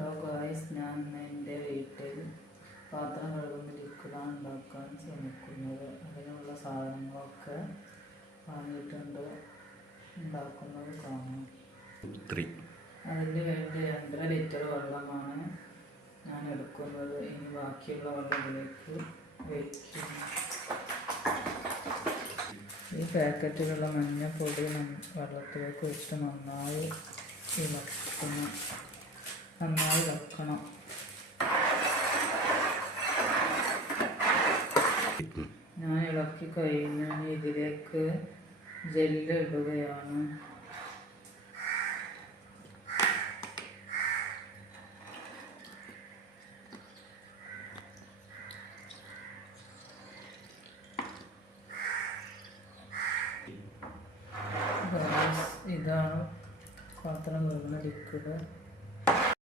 Hello guys, ഞാൻ എൻ്റെ വീട്ടിൽ പാത്രം കഴുകുന്ന ലിക്വിഡാണ് ഉണ്ടാക്കാൻ ശ്രമിക്കുന്നത്. അതിനുള്ള സാധനങ്ങളൊക്കെ വാങ്ങിയിട്ടുണ്ട്. ഉണ്ടാക്കുന്നത് കാണാം. അതിന് വേണ്ടി 2.5 ലിറ്റർ വെള്ളമാണ് ഞാൻ എടുക്കുന്നത്. ഇനി ബാക്കിയുള്ള വെള്ളം ഇതിലേക്ക് വയ്ക്കും. ഈ പാക്കറ്റിലുള്ള മഞ്ഞപ്പൊടി വെള്ളത്തിലേക്ക് വെച്ച് നന്നായി വെക്കണം. ഞാൻ ഇളക്കി കഴിഞ്ഞാൽ ഇതിലേക്ക് ജെല്ല് ഇടുകയാണ്. ഇതാണ് പാത്രം കഴുകുന്ന ലിക്വിഡ്.